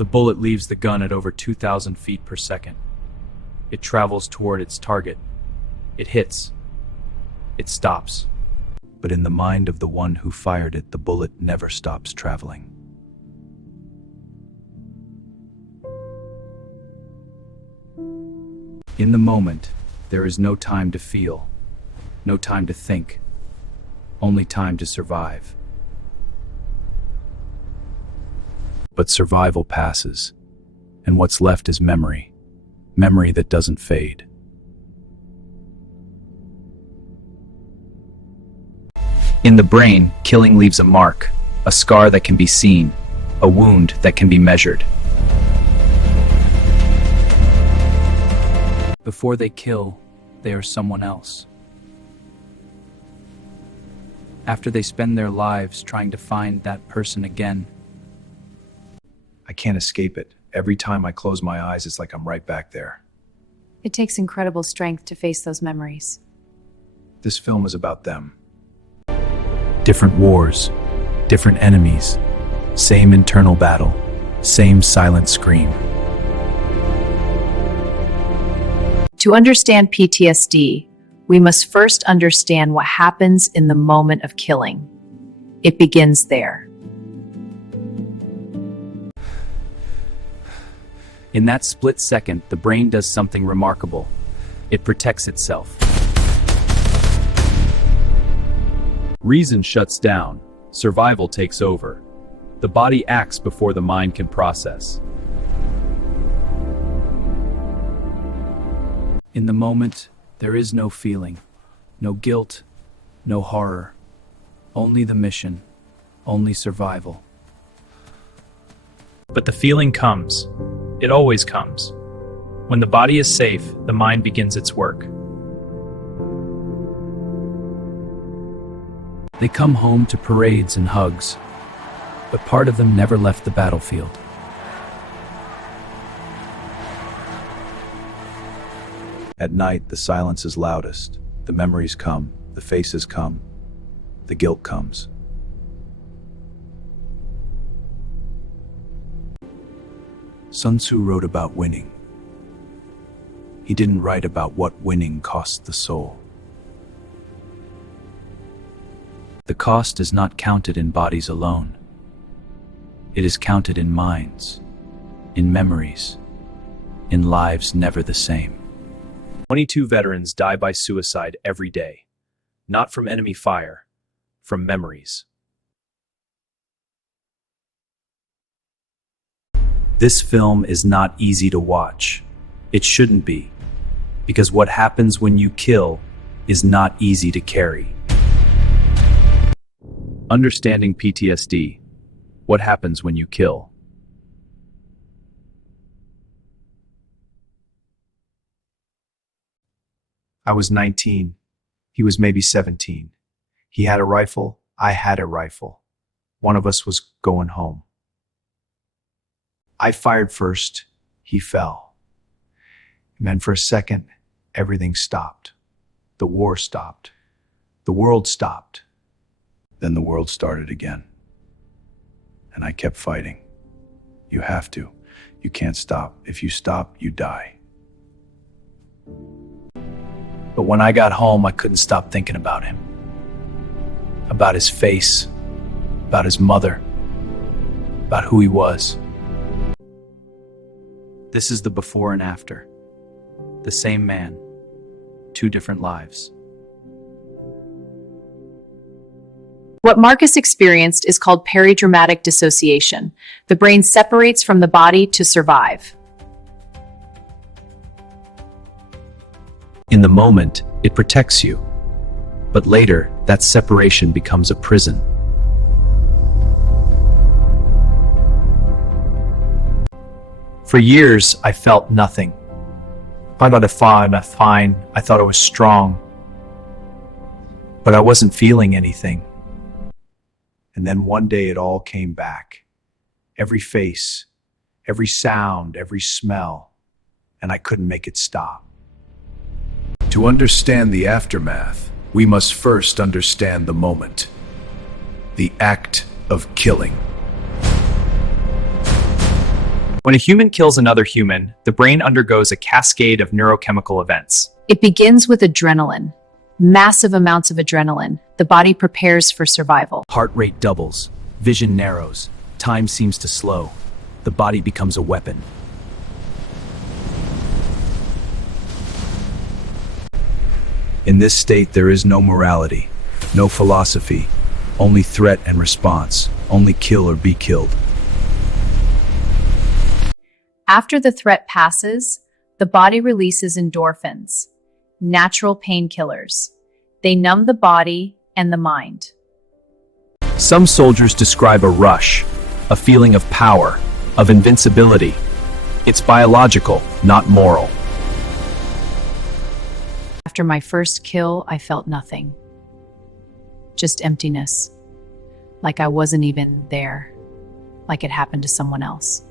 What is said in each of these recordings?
The bullet leaves the gun at over 2,000 feet per second. It travels toward its target. It hits. It stops. But in the mind of the one who fired it, the bullet never stops traveling. In the moment, there is no time to feel, no time to think, only time to survive. But survival passes, and what's left is memory, memory that doesn't fade. In the brain, killing leaves a mark, a scar that can be seen, a wound that can be measured. Before they kill, they are someone else. After they spend their lives trying to find that person again. I can't escape it. Every time I close my eyes, it's like I'm right back there. It takes incredible strength to face those memories. This film is about them. Different wars, different enemies, same internal battle, same silent scream. To understand PTSD, we must first understand what happens in the moment of killing. It begins there. In that split second, the brain does something remarkable. It protects itself. Reason shuts down. Survival takes over. The body acts before the mind can process. In the moment, there is no feeling, no guilt, no horror. Only the mission, only survival. But the feeling comes. It always comes. When the body is safe, the mind begins its work. They come home to parades and hugs, but part of them never left the battlefield. At night, the silence is loudest. The memories come, the faces come, the guilt comes. Sun Tzu wrote about winning. He didn't write about what winning cost the soul. The cost is not counted in bodies alone. It is counted in minds, in memories, in lives never the same. 22 veterans die by suicide every day, not from enemy fire, from memories. This film is not easy to watch. It shouldn't be, because what happens when you kill is not easy to carry. Understanding PTSD. What happens when you kill? I was 19. He was maybe 17. He had a rifle. I had a rifle. One of us was going home. I fired first. He fell. And then for a second, everything stopped. The war stopped. The world stopped. Then the world started again. And I kept fighting. You have to. You can't stop. If you stop, you die. But when I got home, I couldn't stop thinking about him. About his face, about his mother, about who he was. This is the before and after. The same man, two different lives. What Marcus experienced is called peridramatic dissociation. The brain separates from the body to survive. In the moment, it protects you. But later, that separation becomes a prison. For years, I felt nothing. I thought I was fine. I thought I was strong. But I wasn't feeling anything. And then one day it all came back. Every face, every sound, every smell. And I couldn't make it stop. To understand the aftermath, we must first understand the moment. The act of killing. When a human kills another human, the brain undergoes a cascade of neurochemical events. It begins with adrenaline. Massive amounts of adrenaline. The body prepares for survival. Heart rate doubles, vision narrows, time seems to slow. The body becomes a weapon. In this state, there is no morality, no philosophy, only threat and response, only kill or be killed. After the threat passes, the body releases endorphins, natural painkillers. They numb the body and the mind. Some soldiers describe a rush, a feeling of power, of invincibility. It's biological, not moral. After my first kill, I felt nothing. Just emptiness. Like I wasn't even there. Like it happened to someone else.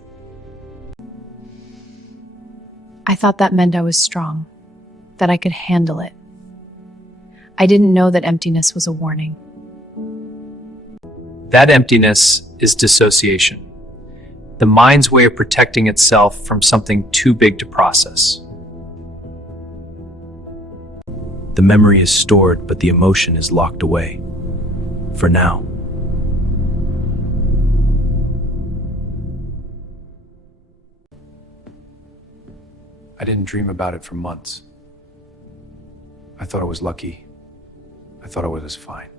I thought that meant I was strong, that I could handle it. I didn't know that emptiness was a warning. That emptiness is dissociation, the mind's way of protecting itself from something too big to process. The memory is stored, but the emotion is locked away. For now. I didn't dream about it for months. I thought I was lucky. I thought I was fine.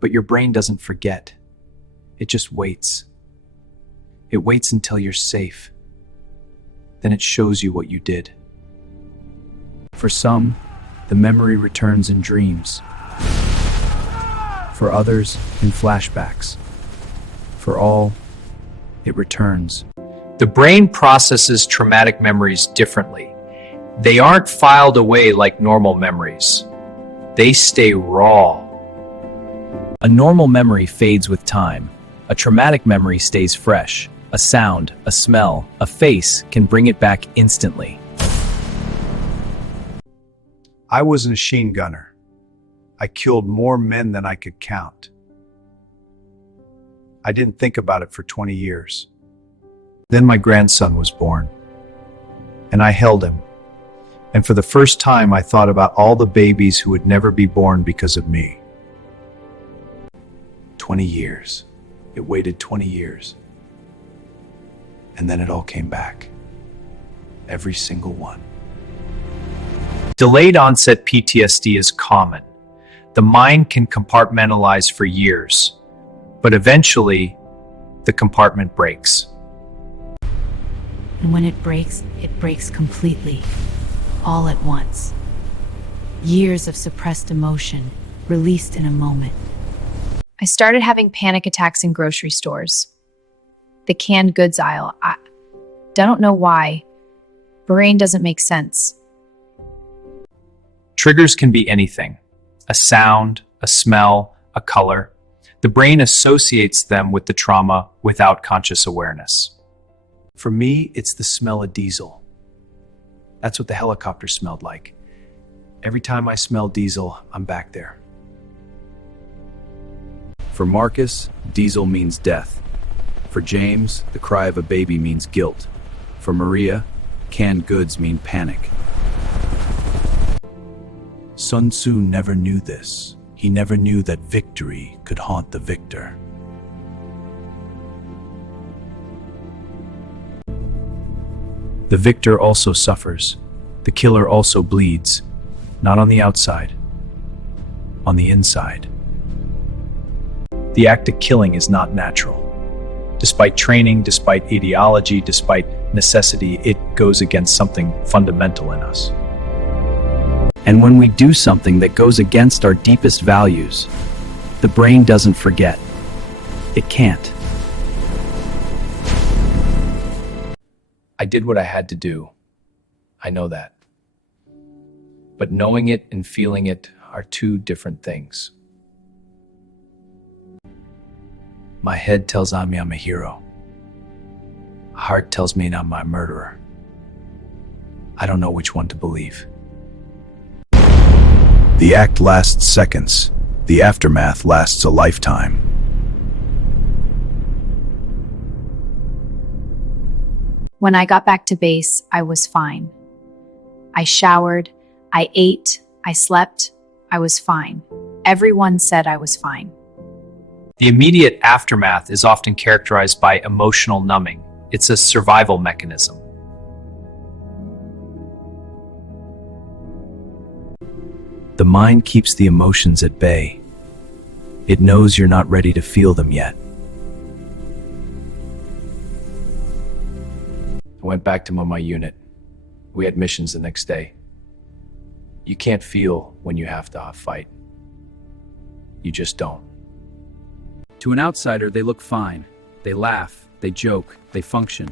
But your brain doesn't forget. It just waits. It waits until you're safe. Then it shows you what you did. For some, the memory returns in dreams. For others, in flashbacks. For all, it returns. The brain processes traumatic memories differently. They aren't filed away like normal memories. They stay raw. A normal memory fades with time. A traumatic memory stays fresh. A sound, a smell, a face can bring it back instantly. I was a machine gunner. I killed more men than I could count. I didn't think about it for 20 years. Then my grandson was born, and I held him. And for the first time, I thought about all the babies who would never be born because of me. 20 years. It waited 20 years. And then it all came back. Every single one. Delayed onset PTSD is common. The mind can compartmentalize for years, but eventually the compartment breaks. And when it breaks completely, all at once. Years of suppressed emotion, released in a moment. I started having panic attacks in grocery stores. The canned goods aisle. I don't know why. Brain doesn't make sense. Triggers can be anything: a sound, a smell, a color. The brain associates them with the trauma without conscious awareness. For me, it's the smell of diesel. That's what the helicopter smelled like. Every time I smell diesel, I'm back there. For Marcus, diesel means death. For James, the cry of a baby means guilt. For Maria, canned goods mean panic. Sun Tzu never knew this. He never knew that victory could haunt the victor. The victor also suffers. The killer also bleeds. Not on the outside, on the inside. The act of killing is not natural. Despite training, despite ideology, despite necessity, it goes against something fundamental in us. And when we do something that goes against our deepest values, the brain doesn't forget. It can't. I did what I had to do. I know that. But knowing it and feeling it are two different things. My head tells me I'm a hero. My heart tells me I'm a murderer. I don't know which one to believe. The act lasts seconds. The aftermath lasts a lifetime. When I got back to base, I was fine. I showered, I ate, I slept, I was fine. Everyone said I was fine. The immediate aftermath is often characterized by emotional numbing. It's a survival mechanism. The mind keeps the emotions at bay. It knows you're not ready to feel them yet. I went back to my unit. We had missions the next day. You can't feel when you have to fight. You just don't. To an outsider, they look fine. They laugh, they joke, they function.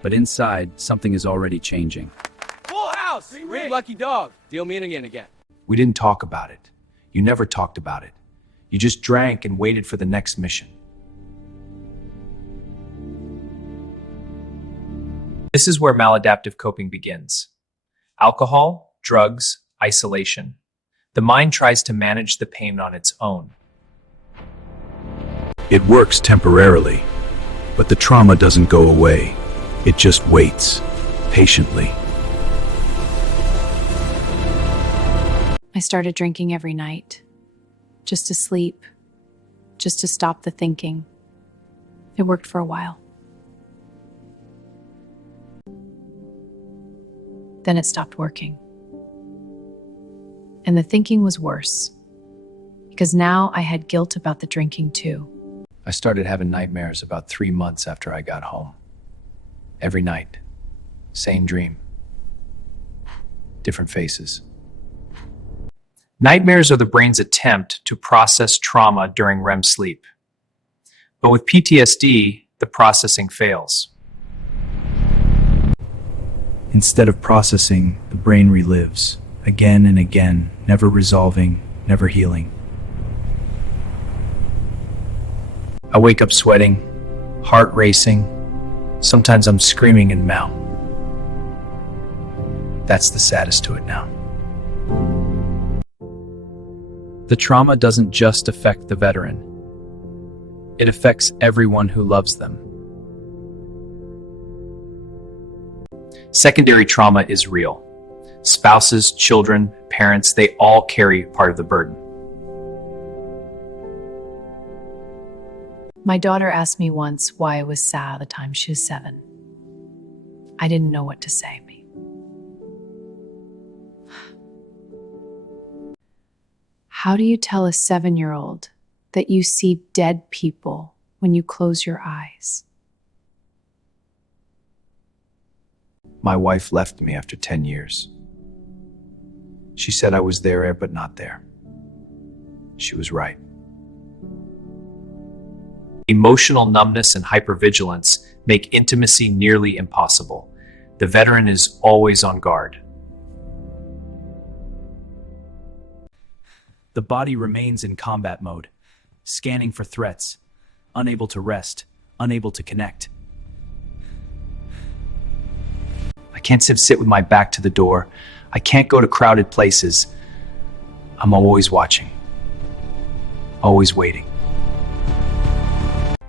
But inside, something is already changing. Full house! Ring lucky dog. Deal me in again. We didn't talk about it. You never talked about it. You just drank and waited for the next mission. This is where maladaptive coping begins. Alcohol, drugs, isolation. The mind tries to manage the pain on its own. It works temporarily, but the trauma doesn't go away. It just waits, patiently. I started drinking every night, just to sleep, just to stop the thinking. It worked for a while. Then it stopped working. And the thinking was worse, because now I had guilt about the drinking too. I started having nightmares about 3 months after I got home. Every night, same dream, different faces. Nightmares are the brain's attempt to process trauma during REM sleep. But with PTSD, the processing fails. Instead of processing, the brain relives, again and again, never resolving, never healing. I wake up sweating, heart racing. Sometimes I'm screaming in mouth. That's the saddest to it now. The trauma doesn't just affect the veteran. It affects everyone who loves them. Secondary trauma is real. Spouses, children, parents, they all carry part of the burden. My daughter asked me once why I was sad at the time she was 7. I didn't know what to say. How do you tell a 7-year-old that you see dead people when you close your eyes? My wife left me after 10 years. She said I was there but not there. She was right. Emotional numbness and hypervigilance make intimacy nearly impossible. The veteran is always on guard. The body remains in combat mode, scanning for threats, unable to rest, unable to connect. I can't sit with my back to the door. I can't go to crowded places. I'm always watching, always waiting.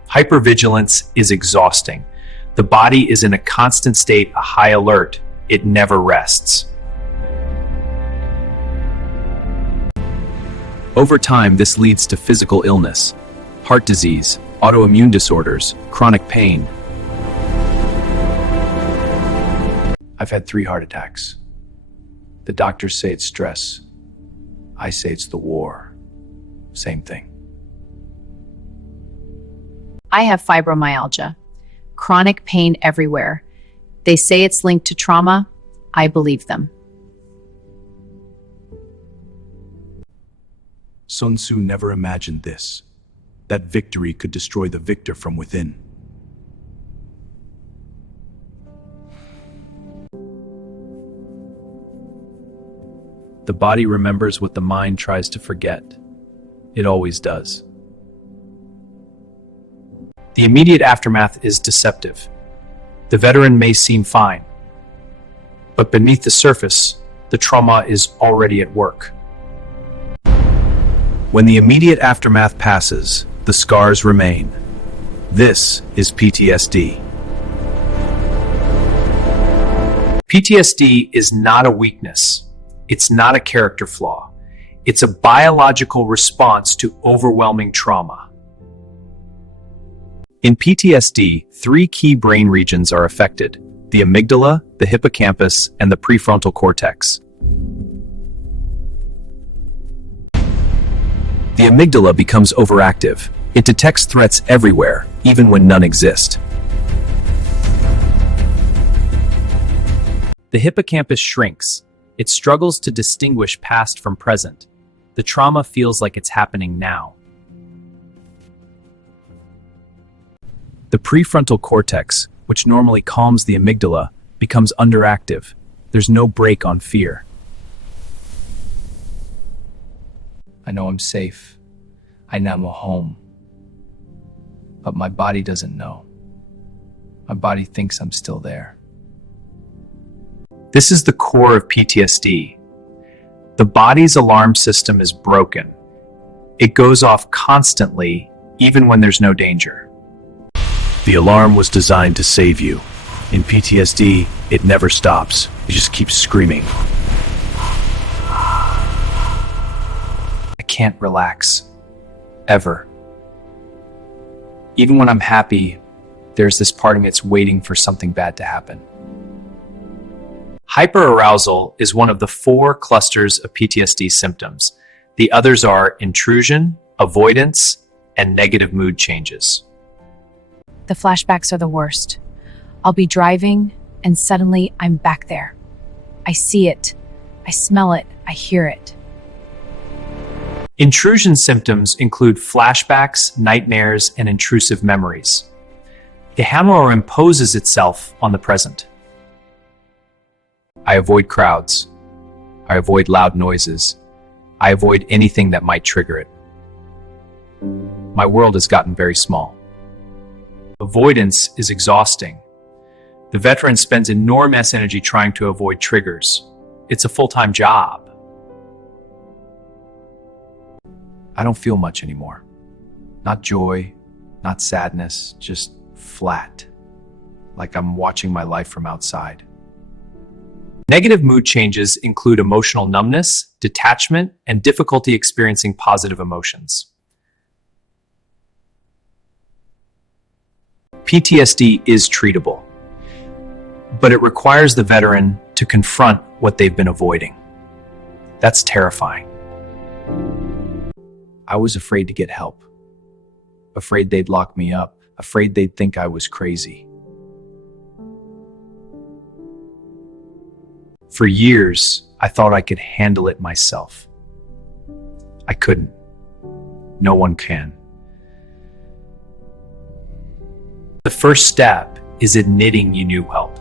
Hypervigilance is exhausting. The body is in a constant state of high alert. It never rests. Over time, this leads to physical illness, heart disease, autoimmune disorders, chronic pain. I've had 3 heart attacks. The doctors say it's stress. I say it's the war. Same thing. I have fibromyalgia, chronic pain everywhere. They say it's linked to trauma. I believe them. Sun Tzu never imagined this, that victory could destroy the victor from within. The body remembers what the mind tries to forget. It always does. The immediate aftermath is deceptive. The veteran may seem fine, but beneath the surface, the trauma is already at work. When the immediate aftermath passes, the scars remain. This is PTSD. PTSD is not a weakness. It's not a character flaw. It's a biological response to overwhelming trauma. In PTSD, 3 key brain regions are affected: the amygdala, the hippocampus, and the prefrontal cortex. The amygdala becomes overactive. It detects threats everywhere, even when none exist. The hippocampus shrinks. It struggles to distinguish past from present. The trauma feels like it's happening now. The prefrontal cortex, which normally calms the amygdala, becomes underactive. There's no brake on fear. I know I'm safe. I know I'm home. But my body doesn't know. My body thinks I'm still there. This is the core of PTSD. The body's alarm system is broken. It goes off constantly, even when there's no danger. The alarm was designed to save you. In PTSD, it never stops. It just keeps screaming. I can't relax. Ever. Even when I'm happy, there's this part of me that's waiting for something bad to happen. Hyperarousal is one of the 4 clusters of PTSD symptoms. The others are intrusion, avoidance, and negative mood changes. The flashbacks are the worst. I'll be driving, and suddenly I'm back there. I see it. I smell it. I hear it. Intrusion symptoms include flashbacks, nightmares, and intrusive memories. The hammer imposes itself on the present. I avoid crowds. I avoid loud noises. I avoid anything that might trigger it. My world has gotten very small. Avoidance is exhausting. The veteran spends enormous energy trying to avoid triggers. It's a full-time job. I don't feel much anymore. Not joy, not sadness, just flat. Like I'm watching my life from outside. Negative mood changes include emotional numbness, detachment, and difficulty experiencing positive emotions. PTSD is treatable, but it requires the veteran to confront what they've been avoiding. That's terrifying. I was afraid to get help, afraid they'd lock me up, afraid they'd think I was crazy. For years, I thought I could handle it myself. I couldn't. No one can. The first step is admitting you need help.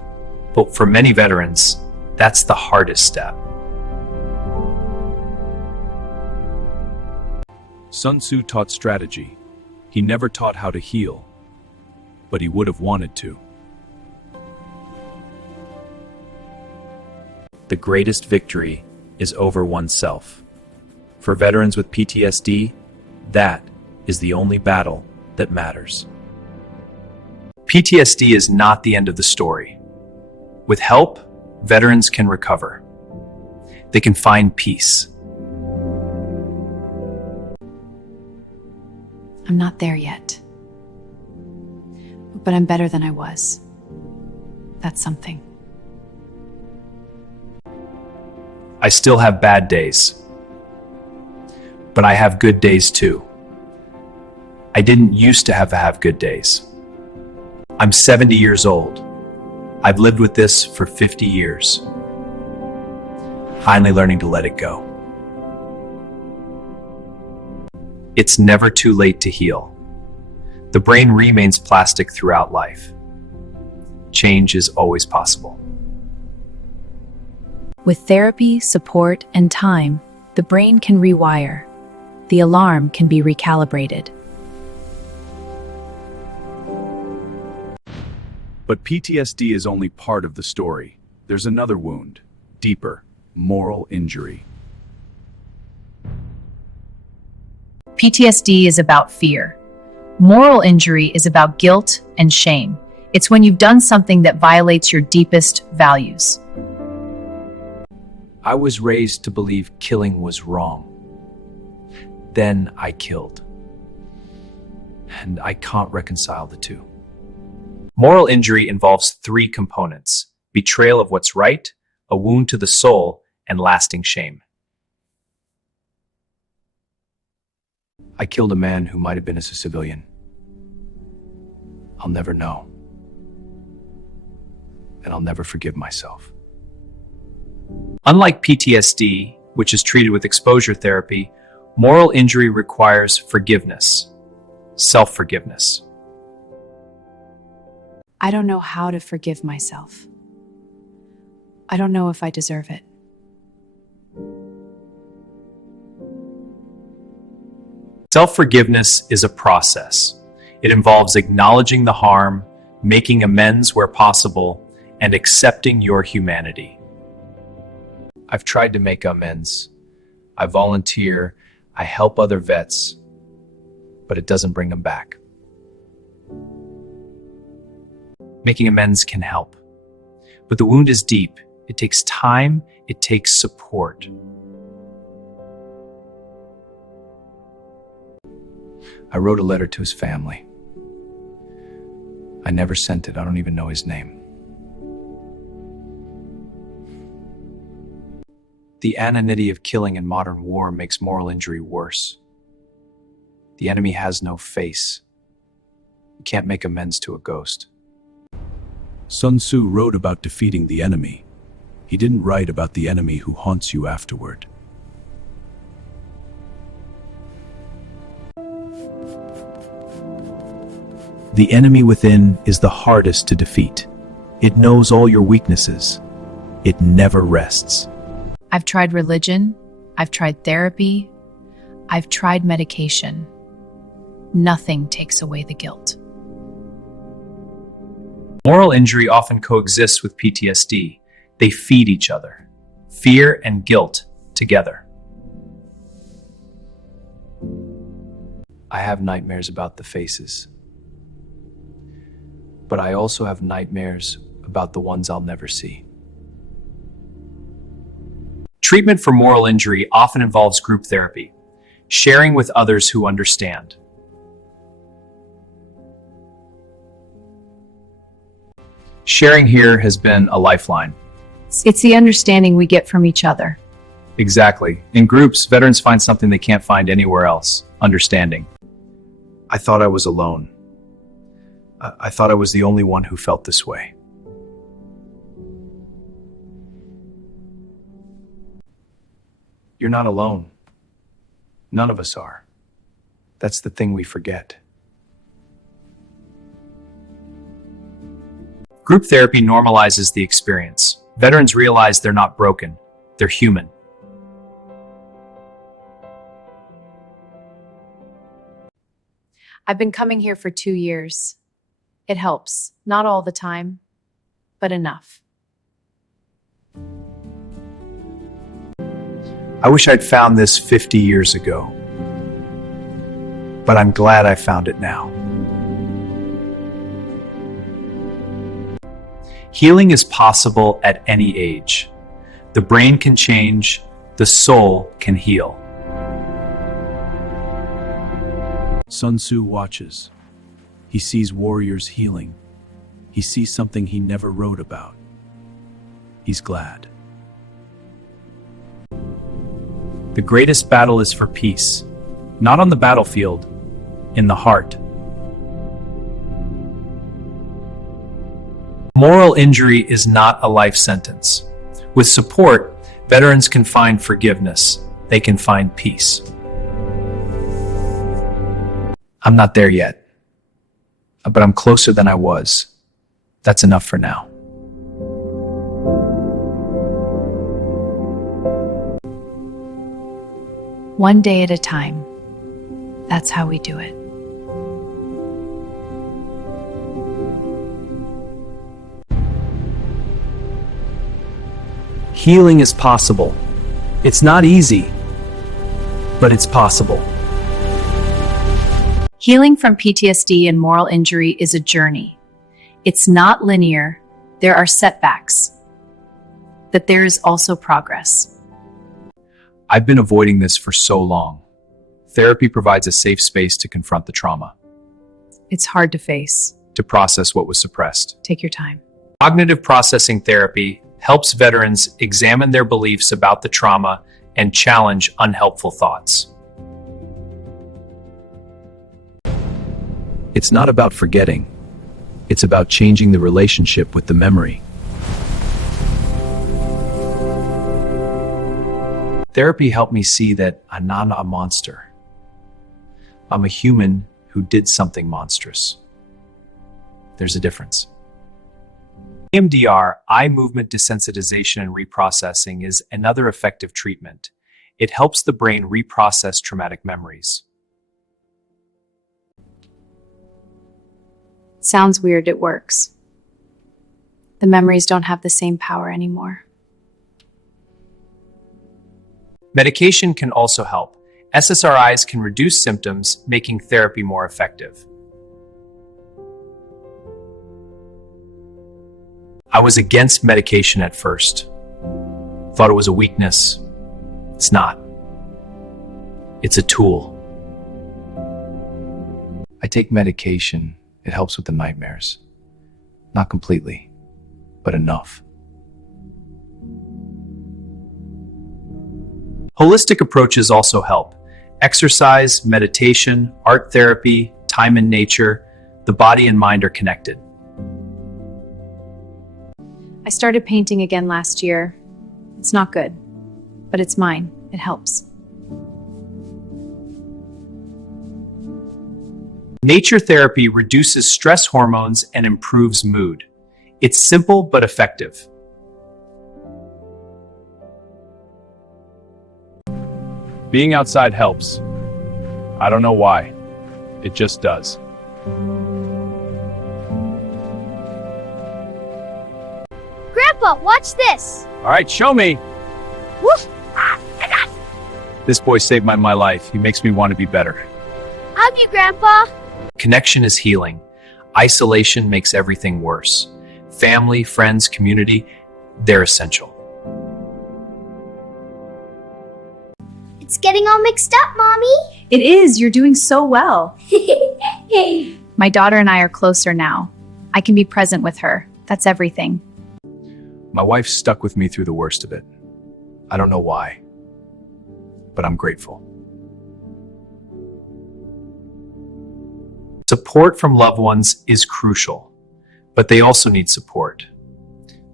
But for many veterans, that's the hardest step. Sun Tzu taught strategy. He never taught how to heal, but he would have wanted to. The greatest victory is over oneself. For veterans with PTSD, that is the only battle that matters. PTSD is not the end of the story. With help, veterans can recover. They can find peace. I'm not there yet. But I'm better than I was. That's something. I still have bad days. But I have good days too. I didn't used to have good days. I'm 70 years old. I've lived with this for 50 years. Finally learning to let it go. It's never too late to heal. The brain remains plastic throughout life. Change is always possible. With therapy, support, and time, the brain can rewire. The alarm can be recalibrated. But PTSD is only part of the story. There's another wound, deeper, moral injury. PTSD is about fear. Moral injury is about guilt and shame. It's when you've done something that violates your deepest values. I was raised to believe killing was wrong. Then I killed. And I can't reconcile the two. Moral injury involves three components: betrayal of what's right, a wound to the soul, and lasting shame. I killed a man who might have been a civilian. I'll never know. And I'll never forgive myself. Unlike PTSD, which is treated with exposure therapy, moral injury requires forgiveness, self-forgiveness. I don't know how to forgive myself. I don't know if I deserve it. Self-forgiveness is a process. It involves acknowledging the harm, making amends where possible, and accepting your humanity. I've tried to make amends. I volunteer, I help other vets, but it doesn't bring them back. Making amends can help, but the wound is deep. It takes time, it takes support. I wrote a letter to his family. I never sent it. I don't even know his name. The anonymity of killing in modern war makes moral injury worse. The enemy has no face. You can't make amends to a ghost. Sun Tzu wrote about defeating the enemy. He didn't write about the enemy who haunts you afterward. The enemy within is the hardest to defeat. It knows all your weaknesses. It never rests. I've tried religion, I've tried therapy, I've tried medication. Nothing takes away the guilt. Moral injury often coexists with PTSD. They feed each other. Fear and guilt together. I have nightmares about the faces. But I also have nightmares about the ones I'll never see. Treatment for moral injury often involves group therapy, sharing with others who understand. Sharing here has been a lifeline. It's the understanding we get from each other. Exactly. In groups, veterans find something they can't find anywhere else: understanding. I thought I was alone. I thought I was the only one who felt this way. You're not alone. None of us are. That's the thing we forget. Group therapy normalizes the experience. Veterans realize they're not broken. They're human. I've been coming here for 2 years. It helps. Not all the time, but enough. I wish I'd found this 50 years ago, but I'm glad I found it now. Healing is possible at any age. The brain can change, the soul can heal. Sun Tzu watches. He sees warriors healing. He sees something he never wrote about. He's glad. The greatest battle is for peace, not on the battlefield, in the heart. Moral injury is not a life sentence. With support, veterans can find forgiveness. They can find peace. I'm not there yet, but I'm closer than I was. That's enough for now. One day at a time. That's how we do it. Healing is possible. It's not easy, but it's possible. Healing from PTSD and moral injury is a journey. It's not linear. There are setbacks, but there is also progress. I've been avoiding this for so long. Therapy provides a safe space to confront the trauma, It's hard to face. to process what was suppressed. Take your time. Cognitive processing therapy helps veterans examine their beliefs about the trauma and challenge unhelpful thoughts. It's not about forgetting. It's about changing the relationship with the memory. Therapy helped me see that I'm not a monster. I'm a human who did something monstrous. There's a difference. EMDR, eye movement desensitization and reprocessing, is another effective treatment. It helps the brain reprocess traumatic memories. Sounds weird, it works. The memories don't have the same power anymore. Medication can also help. SSRIs can reduce symptoms, making therapy more effective. I was against medication at first. Thought it was a weakness. It's not. It's a tool. I take medication. It helps with the nightmares. Not completely, but enough. Holistic approaches also help. Exercise, meditation, art therapy, time in nature, the body and mind are connected. I started painting again last year. It's not good, but it's mine. It helps. Nature therapy reduces stress hormones and improves mood. It's simple but effective. Being outside helps. I don't know why. It just does. Grandpa, watch this! All right, show me. Woof! This boy saved my life. He makes me want to be better. Love you, Grandpa! Connection is healing. Isolation makes everything worse. Family, friends, community, they're essential. It's getting all mixed up, Mommy! It is. You're doing so well. My daughter and I are closer now. I can be present with her. That's everything. My wife stuck with me through the worst of it. I don't know why, but I'm grateful. Support from loved ones is crucial, but they also need support.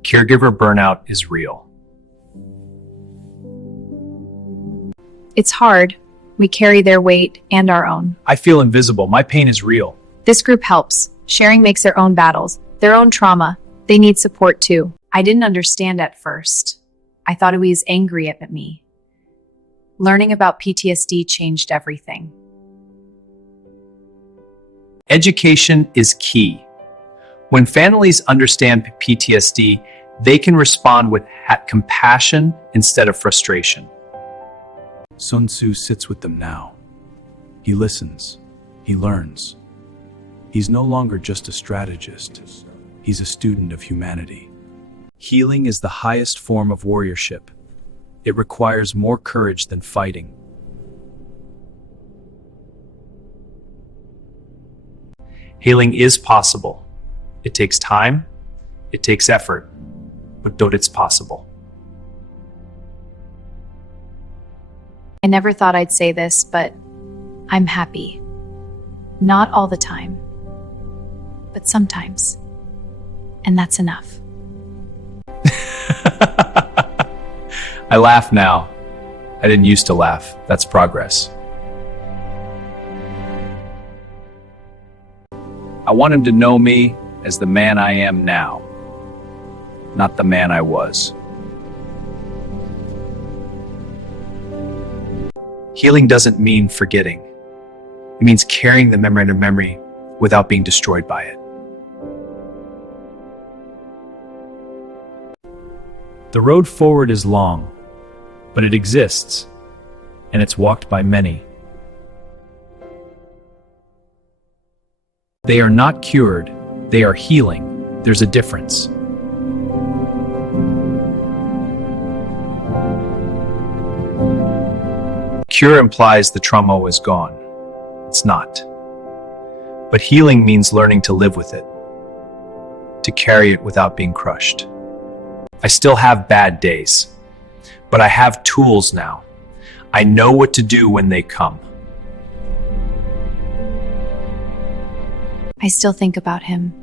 Caregiver burnout is real. It's hard. We carry their weight and our own. I feel invisible. My pain is real. This group helps. Sharing makes their own battles, their own trauma. They need support too. I didn't understand at first. I thought he was angry at me. Learning about PTSD changed everything. Education is key. When families understand PTSD, they can respond with compassion instead of frustration. Sun Tzu sits with them now. He listens. He learns. He's no longer just a strategist. He's a student of humanity. Healing is the highest form of warriorship. It requires more courage than fighting. Healing is possible. It takes time, it takes effort, but it's possible. I never thought I'd say this, but I'm happy. Not all the time, but sometimes. And that's enough. I laugh now. I didn't used to laugh. That's progress. I want him to know me as the man I am now, not the man I was. Healing doesn't mean forgetting. It means carrying the memory without being destroyed by it. The road forward is long, but it exists, and it's walked by many. They are not cured, they are healing. There's a difference. Cure implies the trauma was gone. It's not. But healing means learning to live with it, to carry it without being crushed. I still have bad days, but I have tools now. I know what to do when they come. I still think about him,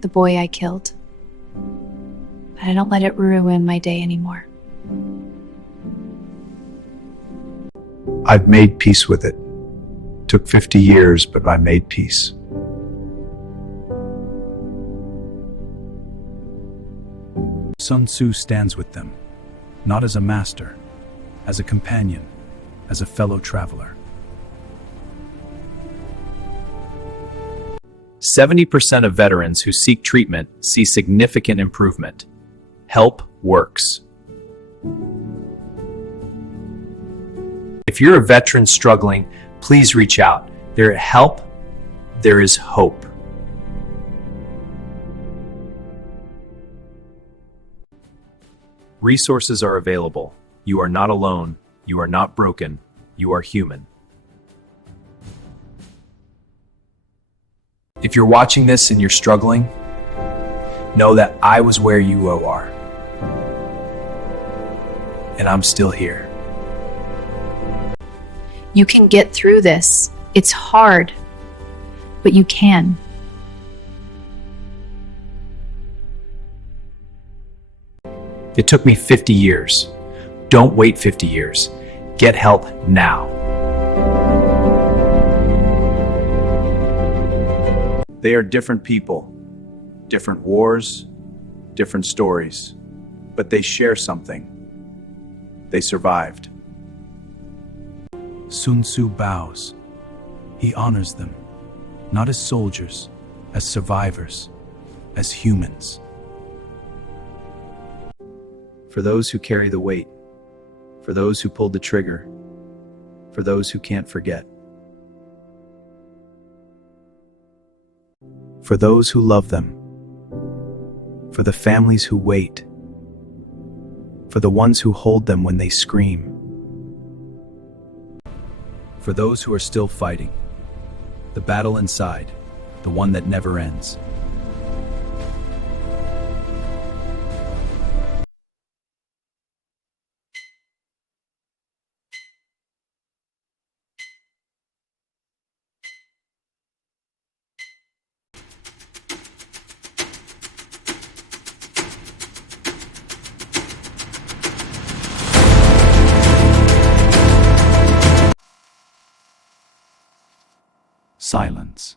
the boy I killed. But I don't let it ruin my day anymore. I've made peace with it. Took 50 years, but I made peace. Sun Tzu stands with them, not as a master, as a companion, as a fellow traveler. 70% of veterans who seek treatment see significant improvement. Help works. If you're a veteran struggling, please reach out. There is help, there is hope. Resources are available. You are not alone. You are not broken. You are human. If you're watching this and you're struggling, know that I was where you are. And I'm still here. You can get through this. It's hard, but you can. It took me 50 years. Don't wait 50 years. Get help now. They are different people, different wars, different stories, but they share something. They survived. Sun Tzu bows. He honors them, not as soldiers, as survivors, as humans. For those who carry the weight, for those who pulled the trigger, for those who can't forget. For those who love them, for the families who wait, for the ones who hold them when they scream. For those who are still fighting, the battle inside, the one that never ends. Silence.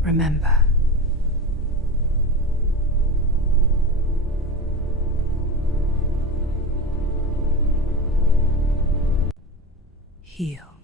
Remember, heal.